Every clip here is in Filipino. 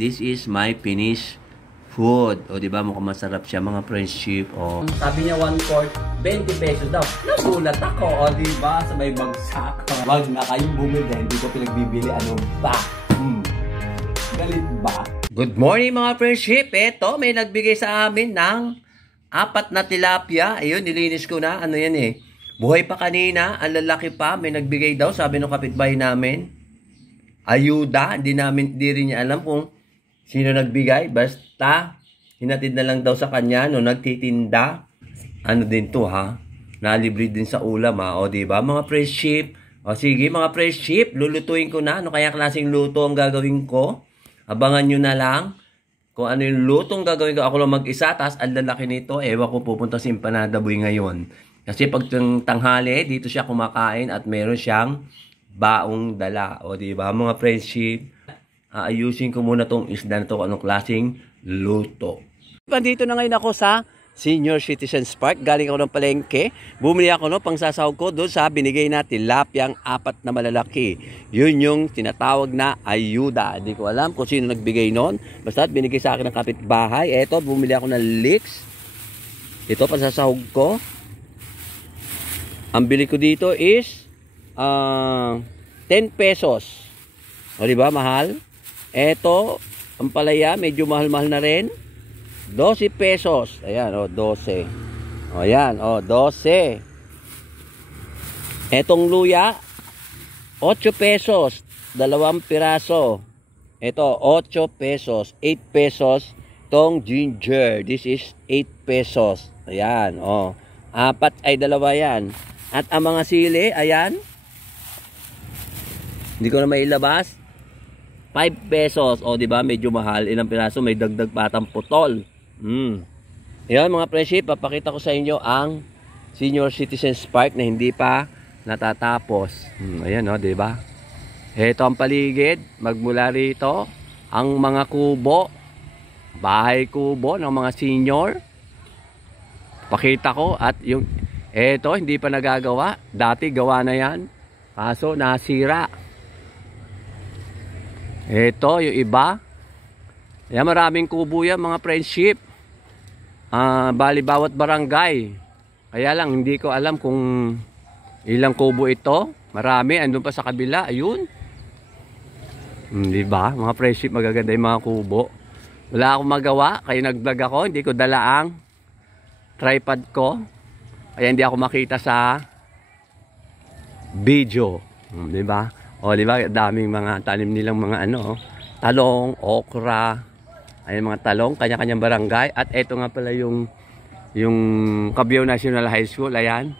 this is my finished food. O, di ba? Mukhang masarap siya, mga friendship. O. Sabi niya 1/4, 20 pesos daw. Nagulat ako. O, di ba? Sa may bagsak. Wag na kayong bumili. Hindi ko pinagbibili. Ano ba? Galit ba? Good morning, mga friendship. Eto, may nagbigay sa amin ng 4 na tilapia. Ayun, nilinis ko na. Ano yan eh? Buhay pa kanina. Ang lalaki pa. May nagbigay daw. Sabi ng kapitbahay namin. Ayuda. Hindi rin niya alam kung sino nagbigay. Basta, hinatid na lang daw sa kanya. No, nagtitinda. Ano din to ha? Nalibre din sa ulam ha. O diba mga friendship? O sige mga friendship. Lulutuin ko na. Ano kaya klaseng luto ang gagawin ko? Abangan nyo na lang. Kung ano yung lutong gagawin ko, ako lang mag-isa, tapos ang lalaki nito, ewan ko pupunta sa Empanada Boy ngayon. Kasi pag tanghali, dito siya kumakain at meron siyang baong dala. O diba mga friendship, aayusin ko muna tong isda na to, anong klaseng luto. Dito na ngayon ako sa Senior Citizens Park. Galing ako ng palengke. Bumili ako no, pang sasahog ko doon sa binigay na tilapyang 4 na malalaki. Yun yung tinatawag na ayuda. Hindi ko alam kung sino nagbigay nun. Basta binigay sa akin ng kapitbahay. Eto, bumili ako ng leeks. Ito, pang sasahog ko. Ang bili ko dito is 10 pesos. O diba, mahal? Eto, ang palaya, medyo mahal-mahal na rin. 12 pesos. Ayan, o, 12. O, ayan, o, 12. Etong luya, 8 pesos. 2 piraso. Ito, 8 pesos. 8 pesos. Tong ginger. This is 8 pesos. Ayan, o. 4 ay 2 yan. At ang mga sili, ayan. Hindi ko na mailabas. 5 pesos. O, diba? Medyo mahal. Ilang piraso, may dagdag patang putol. Yan mga friendship, papakita ko sa inyo ang Senior Citizens Park na hindi pa natatapos. Ayan o, diba? Ito ang paligid, magmula rito, ang mga kubo, bahay kubo ng mga senior. Pakita ko at yung, ito hindi pa nagagawa, dati gawa na yan, kaso nasira. Ito yung iba. Ayan, maraming kubo yan mga friendship. Bali bawat barangay. Kaya lang hindi ko alam kung ilang kubo ito. Marami, andun pa sa kabila. Ayun. Diba? Mga friendship, magaganda yung mga kubo. Wala akong magawa. Kaya nag-vlog ako. Hindi ko dala ang tripod ko. Kaya hindi ako makita sa video. Diba? O diba? Daming mga tanim nilang mga ano. Talong, okra. Ayan mga talong, kanya-kanyang barangay. At ito nga pala yung Cabiao National High School. Ayan.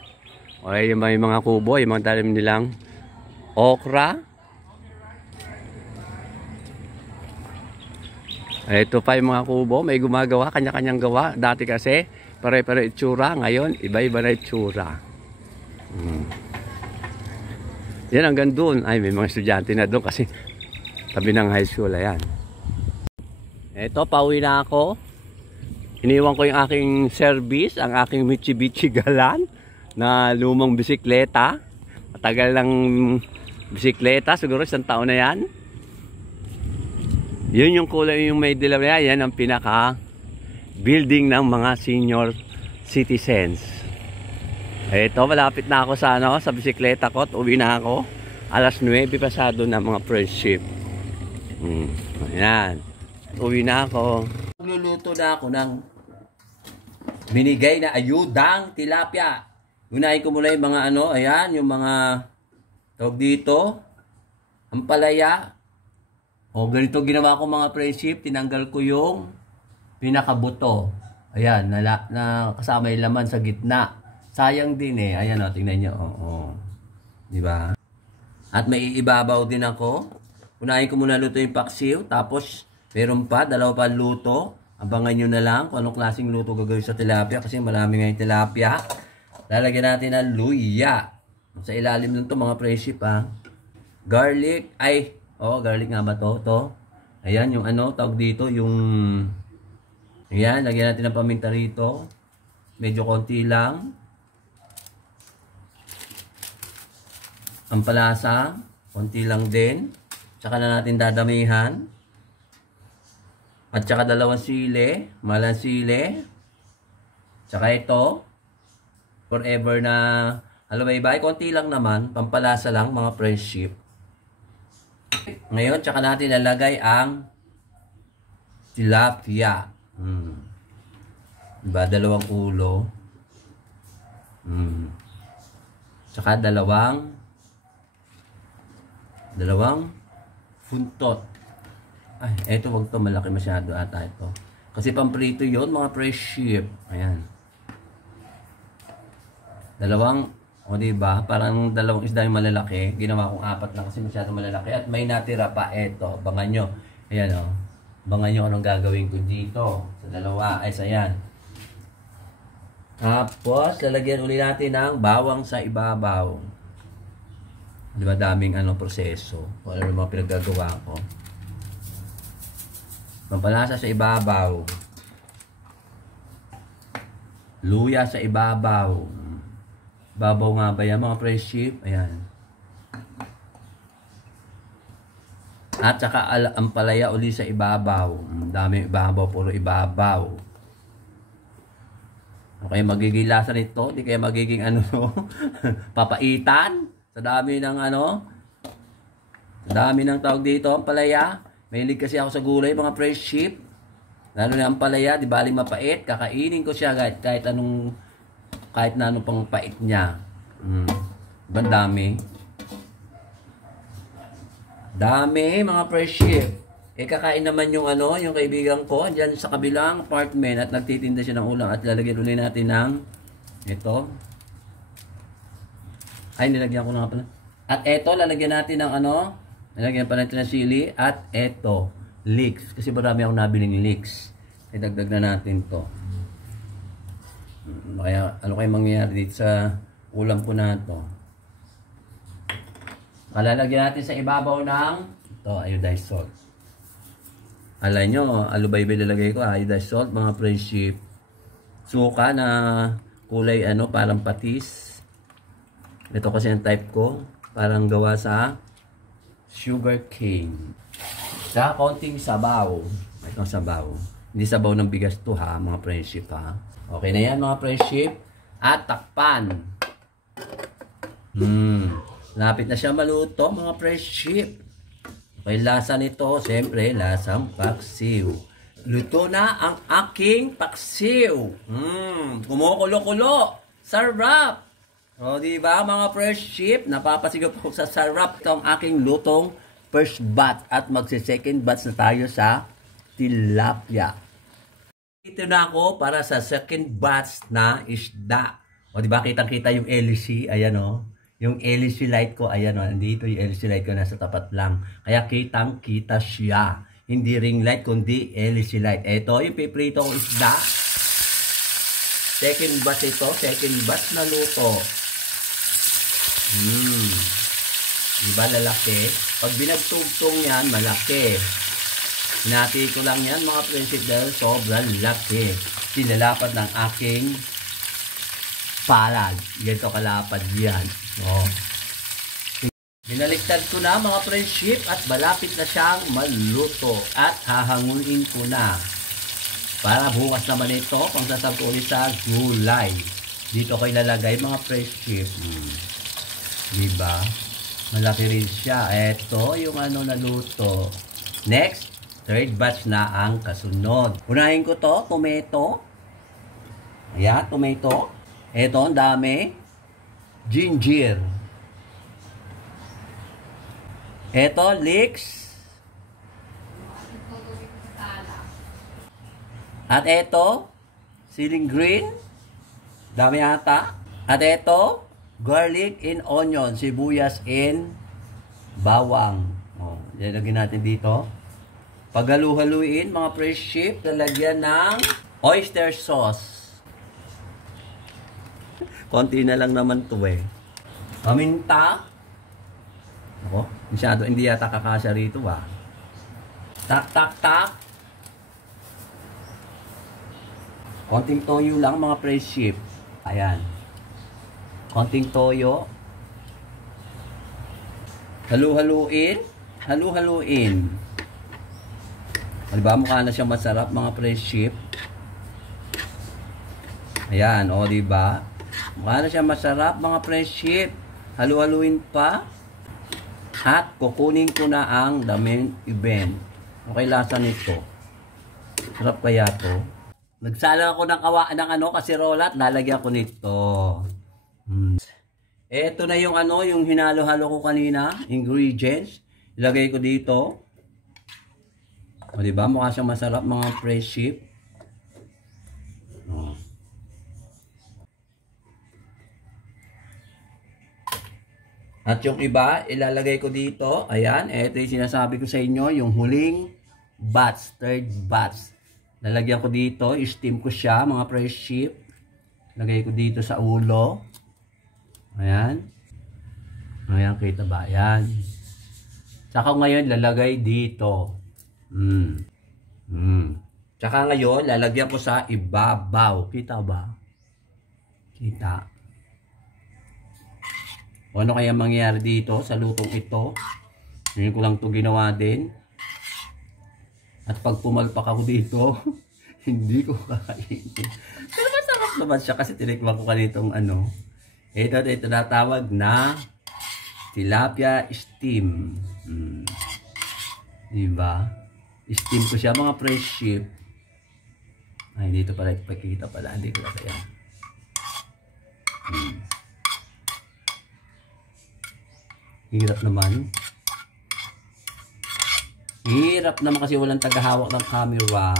O yung mga kubo, yung mga talim nilang okra. Ito pa yung mga kubo, may gumagawa, kanya-kanyang gawa. Dati kasi, pare-pare itsura. Ngayon, iba-iba na itsura. Yan hanggang doon. Ay, may mga estudyante na doon kasi tabi ng high school. Ayan. Eto, pauwi na ako. Iniwan ko yung aking service, ang aking Mitsubishi Galant na lumang bisikleta. Matagal lang bisikleta, siguro 1 taon na yan. Yun yung kulay, yung may dilaw na yan, ang pinaka building ng mga senior citizens. Eto, malapit na ako sa, sa bisikleta ko at uwi na ako. 9:00 pasado na mga friendship. Ayan. Uwi na ako. Magluluto na ako ng binigay na ayudang tilapia. Unahin ko muna yung mga ano, ayan, yung mga tawag dito, ang palaya. O ganito ginawa ko mga friendship, tinanggal ko yung pinakabuto. Ayan, na kasama yung laman sa gitna. Sayang din eh. Ayan o, tingnan nyo. Diba? At may ibabaw din ako. Unahin ko muna luto yung paksiw, tapos meron pa, 2 pa luto. Abangan nyo na lang kung anong klaseng luto gagawin sa tilapia. Kasi marami nga yung tilapia. Lalagyan natin ng luya. Sa ilalim nito mga friendship ha. Garlic. Ay, garlic nga ba to? Ayan, yung ano, tawag dito, yung... Ayan, lagyan natin ng paminta rito. Medyo konti lang. Ang palasa, konti lang din. Tsaka na natin dadamihan. At saka dalawang sili, malang sili. Tsaka ito, forever na alubay-bay. Konti lang naman, pampalasa lang mga friendship. Ngayon, tsaka natin lalagay ang tilapia. Diba? Dalawang ulo. Tsaka dalawang funtot. Ay, eto wag to, malaki masyado ata ito. Kasi pamprito yon mga friendship. Ayan. O diba? Parang dalawang isda yung malalaki. Ginawa kong 4 na kasi masyado malalaki. At may natira pa. Eto, abangan nyo. Ayan o. Abangan nyo anong gagawin ko dito. Sa dalawa. Ay, sa yan. Tapos, lalagyan ulit natin ng bawang sa ibabaw. Diba daming proseso. O ano mga pinaggagawa ko. Pampalasa sa ibabaw. Luya sa ibabaw. Babaw nga ba yan mga friendship? Ayan. At saka ampalaya uli sa ibabaw. Dami ibabaw, puro ibabaw. Okay, magiging lasa nito. Di kaya magiging papaitan. Sa dami ng sa dami ng tawag dito, ampalaya. Mahilig kasi ako sa gulay, mga friendship. Lalo na ampalaya, di baling mapait. Kakainin ko siya kahit na anong pang pait niya. Diba dami? Dami, mga friendship. Kakain naman yung yung kaibigan ko dyan sa kabilang apartment at nagtitinda siya ng ulam at lalagyan ulit natin ng ito. Ay, nilagyan ko na nga pala. At ito, lalagyan natin ng lalagyan pa natin ng sili at ito, leeks. Kasi marami akong nabiling leeks. Idagdag na natin to. Kaya, ano kayo mangyayari dito sa ulam ko na to? Lalagyan natin sa ibabaw ng ito, iodized salt. Alay nyo, alubay-bay lalagay ko, iodized salt, mga friendship. Suka na kulay parang patis. Ito kasi ang type ko, parang gawa sa sugar cane. Sa konting sabaw. Itong sabaw. Hindi sabaw ng bigas to ha, mga friendship ha. Okay na yan mga friendship. At takpan. Lapit na siya maluto mga friendship. Okay, lasa nito, siyempre, lasang paksiw. Luto na ang aking paksiw. Kumukulo-kulo. Sarap! O, diba mga friendship? Napapasigaw po sa sarap itong aking lutong first batch. At magsi-second batch na tayo sa tilapia. Ito na ako para sa second batch na isda. O, diba? Kitang-kita yung LC. Ayan o. Yung LC light ko, ayan o. Nandito yung LC light ko, nasa tapat lang. Kaya kitang-kita siya. Hindi ring light, kundi LC light. Ito, yung piprito ko isda. Second batch ito. Second batch na luto. Diba lalaki? Pag binagtugtong yan, malaki. Hinati ko lang yan mga friendship dahil sobrang laki. Sinalapad ng aking palad. Ganito kalapad yan. Binaliktad ko na mga friendship at malapit na siyang maluto. At hahangulin ko na. Para bukas naman ito, pang sasabto ulit sa gulay. Dito ko ilalagay mga friendship. Diba? Malaki rin siya. Ito yung naluto. Next, third batch na ang kasunod. Unahin ko to, tomato. Ayan, tomato. Ito, ang dami. Ginger. Ito, leeks. At ito, siling green. Dami ata. At ito, garlic and onion, sibuyas and bawang. Lalagyan natin dito. Paghalu-haluin, mga friendship, lalagyan ng oyster sauce. Konti na lang naman to eh. Paminta. Ako, masyado, hindi yata kakasya rito ah. Tak, tak, tak. Konting toyo lang mga friendship. Ayan. Konting toyo. Halu-haluin. Halu-haluin. Diba, mukha na siyang masarap mga friendship. Ayan, o diba? Mukha na siyang masarap mga friendship. Halu-haluin pa. At kukunin ko na ang the main event. Okay, lasa nito. Sarap kaya to. Nagsala ako ng kasirola at lalagyan ko nito. Ito na yung yung hinalo-halo ko kanina, ingredients. Ilagay ko dito. O diba, mukha siyang masarap mga friendship. At yung iba, ilalagay ko dito. Ayan, ito yung sinasabi ko sa inyo, yung huling batch, third batch. Lalagyan ko dito, i-steam ko siya mga friendship. Lagay ko dito sa ulo. Ayan. Ayan, kita ba? Ayan. Tsaka ngayon, lalagay dito. Tsaka ngayon, lalagyan ko sa ibabaw. Kita ba? Kita. O ano kaya mangyayari dito sa lutong ito? Ngayon ko lang ito ginawa din. At pag pumalpak ako dito, hindi ko kakainin. Pero masarap naman siya kasi tinikman ko kanitong Ito natawag na tilapia steam. Diba? Steam ko siya mga friendship. Ay, dito pala ipakita pala. Hindi ko kaya. Hirap naman. Hirap naman kasi walang tagahawak ng camera.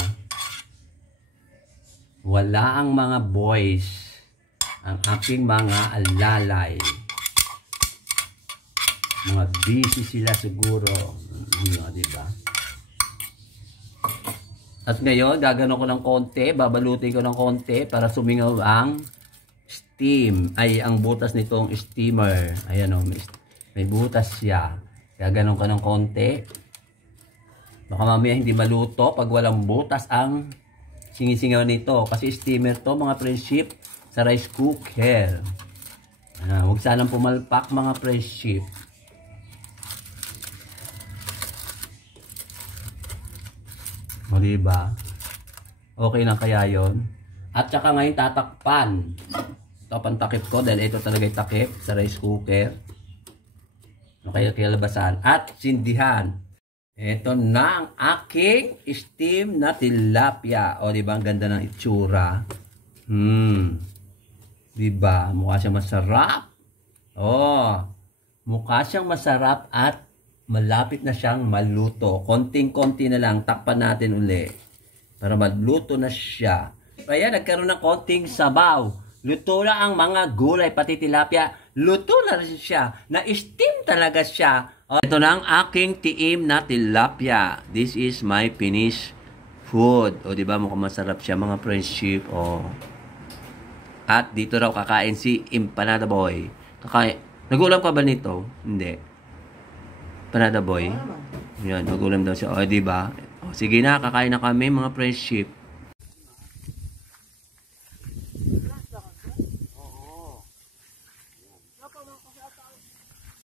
Wala ang mga boys. Ang aking mga alalay. Mga busy sila siguro. Diba? At ngayon, gagano ko ng konti, babalutin ko ng konti para sumingaw ang steam. Ay, ang butas nitong steamer. Ayan o, may butas siya. Gaganon ko ng konti. Baka mamaya hindi maluto pag walang butas ang singisingaw nito. Kasi steamer to mga friendship sa rice cooker. Huwag sanang pumalpak mga friendship. O diba? Okay na kaya yon. At saka ngayon tatakpan. Ito pantakip ko dahil ito talaga yung takip sa rice cooker. Okay, kilabasan. At sindihan. Ito na ang aking steam na tilapia. O diba? Ang ganda ng itsura. Diba? Mukha siyang masarap. Mukha siyang masarap at malapit na siyang maluto. Konting-konti na lang. Takpan natin uli. Para maluto na siya. Ayan, nagkaroon ng konting sabaw. Luto na ang mga gulay, pati tilapia. Luto na rin siya. Na-steam talaga siya. Ito na ang aking tiim na tilapia. This is my finished food. O, diba? Mukhang masarap siya, mga friendship. At dito raw kakain si Empanada Boy. Nag-ulam ka ba nito? Hindi. Empanada Boy. Yan, nag-ulam daw siya. O, diba? O, sige na, kakain na kami, mga friendship.